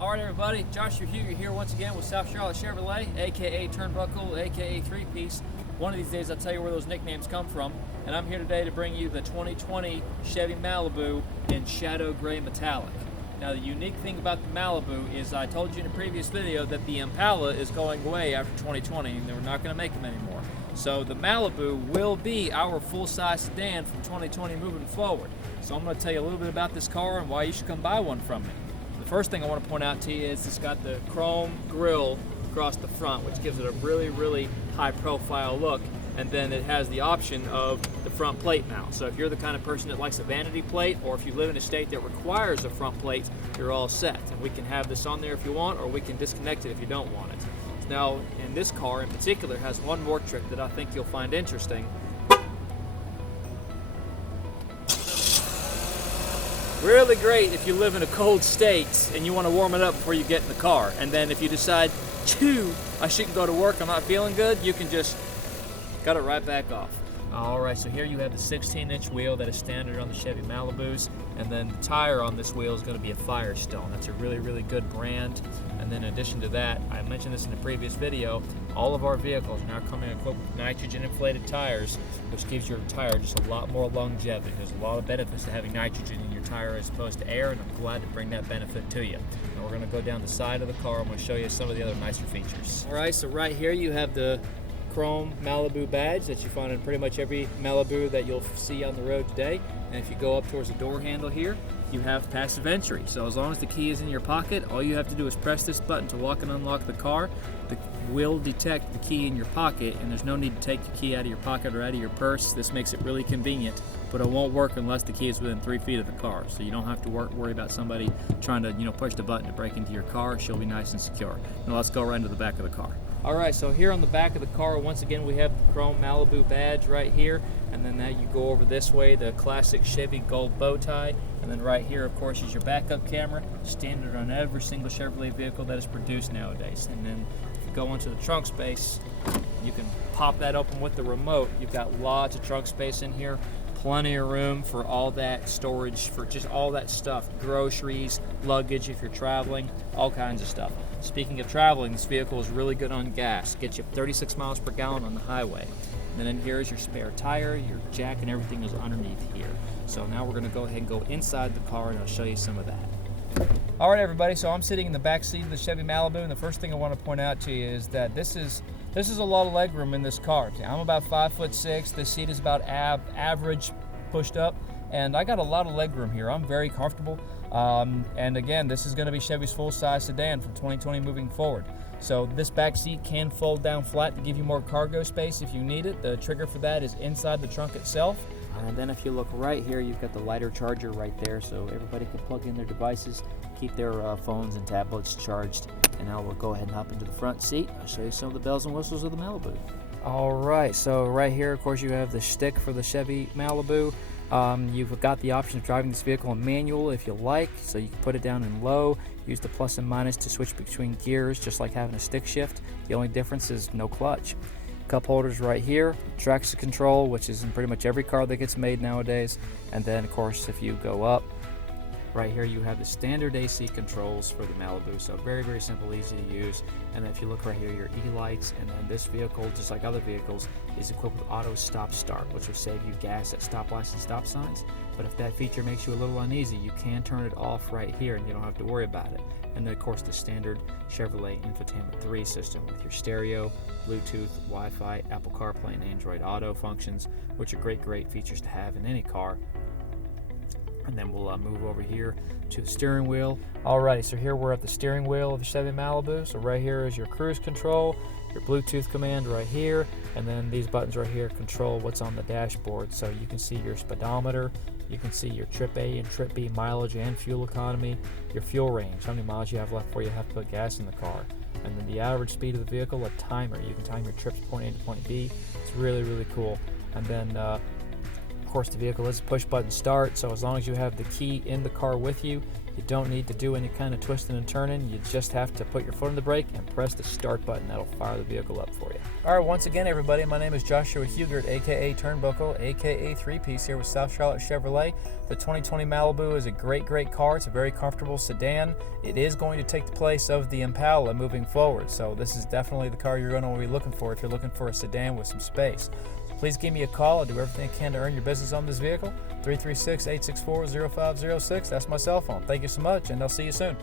All right, everybody, Joshua Huger here once again with South Charlotte Chevrolet, aka Turnbuckle, aka Three Piece. One of these days I'll tell you where those nicknames come from, and I'm here today to bring you the 2020 Chevy Malibu in Shadow Gray Metallic. Now, the unique thing about the Malibu is I told you in a previous video that the Impala is going away after 2020 and they're not going to make them anymore. So the Malibu will be our full-size sedan from 2020 moving forward. So I'm going to tell you a little bit about this car and why you should come buy one from me. The first thing I want to point out to you is it's got the chrome grille across the front, which gives it a really high profile look, and then it has the option of the front plate mount. So if you're the kind of person that likes a vanity plate, or if you live in a state that requires a front plate, you're all set. And we can have this on there if you want, or we can disconnect it if you don't want it. Now, in this car in particular has one more trick that I think you'll find interesting. Really great if you live in a cold state and you want to warm it up before you get in the car. And then if you decide, I shouldn't go to work, I'm not feeling good, you can just cut it right back off. Alright, so here you have the 16-inch wheel that is standard on the Chevy Malibus, and then the tire on this wheel is going to be a Firestone. That's a really good brand. And then in addition to that, I mentioned this in a previous video, all of our vehicles are now coming equipped with nitrogen inflated tires, which gives your tire just a lot more longevity. There's a lot of benefits to having nitrogen in your tire as opposed to air, and I'm glad to bring that benefit to you. And we're going to go down the side of the car. I'm going to show you some of the other nicer features. Alright, so right here you have the chrome Malibu badge that you find in pretty much every Malibu that you'll see on the road today. And if you go up towards the door handle here, you have passive entry. So as long as the key is in your pocket, all you have to do is press this button to lock and unlock the car. It will detect the key in your pocket, and there's no need to take the key out of your pocket or out of your purse. This makes it really convenient, but it won't work unless the key is within 3 feet of the car. So you don't have to worry about somebody trying to push the button to break into your car. She'll be nice and secure. Now let's go right into the back of the car. Alright, so here on the back of the car, once again, we have the chrome Malibu badge right here, and then now you go over this way, the classic Chevy gold bow tie, and then right here, of course, is your backup camera, standard on every single Chevrolet vehicle that is produced nowadays. And then if you go into the trunk space, you can pop that open with the remote. You've got lots of trunk space in here, plenty of room for all that storage, for just all that stuff, groceries, luggage if you're traveling, all kinds of stuff. Speaking of traveling, this vehicle is really good on gas. Gets you 36 miles per gallon on the highway. And then in here is your spare tire, your jack, and everything is underneath here. So now we're going to go ahead and go inside the car, and I'll show you some of that. All right, everybody, so I'm sitting in the back seat of the Chevy Malibu, and the first thing I want to point out to you is that this is a lot of leg room in this car. I'm about 5'6". This seat is about average pushed up, and I got a lot of leg room here. I'm very comfortable. And again, this is going to be Chevy's full-size sedan from 2020 moving forward. So this back seat can fold down flat to give you more cargo space if you need it. The trigger for that is inside the trunk itself. And then if you look right here, you've got the lighter charger right there, so everybody can plug in their devices, keep their phones and tablets charged. And now we'll go ahead and hop into the front seat. I'll show you some of the bells and whistles of the Malibu. All right, so right here, of course, you have the stick for the Chevy Malibu. You've got the option of driving this vehicle in manual if you like, so you can put it down in low, use the plus and minus to switch between gears, just like having a stick shift. The only difference is no clutch. Cup holders right here, traction control, which is in pretty much every car that gets made nowadays. And then, of course, if you go up, right here you have the standard AC controls for the Malibu, so very simple, easy to use. And then if you look right here, your E-lights, and then this vehicle, just like other vehicles, is equipped with auto stop start, which will save you gas at stoplights and stop signs. But if that feature makes you a little uneasy, you can turn it off right here and you don't have to worry about it. And then of course the standard Chevrolet Infotainment 3 system with your stereo, Bluetooth, Wi-Fi, Apple CarPlay, and Android Auto functions, which are great features to have in any car. And then we'll move over here to the steering wheel. Alrighty, so here we're at the steering wheel of the Chevy Malibu. So right here is your cruise control, your Bluetooth command right here, and then these buttons right here control what's on the dashboard. So you can see your speedometer, you can see your trip A and trip B mileage and fuel economy, your fuel range, how many miles you have left before you have to put gas in the car, and then the average speed of the vehicle, a timer. You can time your trips point A to point B. It's really cool. And then of course the vehicle is a push button start, so as long as you have the key in the car with you, You don't need to do any kind of twisting and turning. You just have to put your foot on the brake and press the start button. That'll fire the vehicle up for you. All right, once again, everybody, my name is Joshua Hugert, aka Turnbuckle, aka 3-Piece, here with South Charlotte Chevrolet. The 2020 Malibu is a great car. It's a very comfortable sedan. It is going to take the place of the Impala moving forward, so this is definitely the car you're going to be looking for if you're looking for a sedan with some space. Please give me a call. I'll do everything I can to earn your business on this vehicle. 336-864-0506. That's my cell phone. Thank you so much, and I'll see you soon.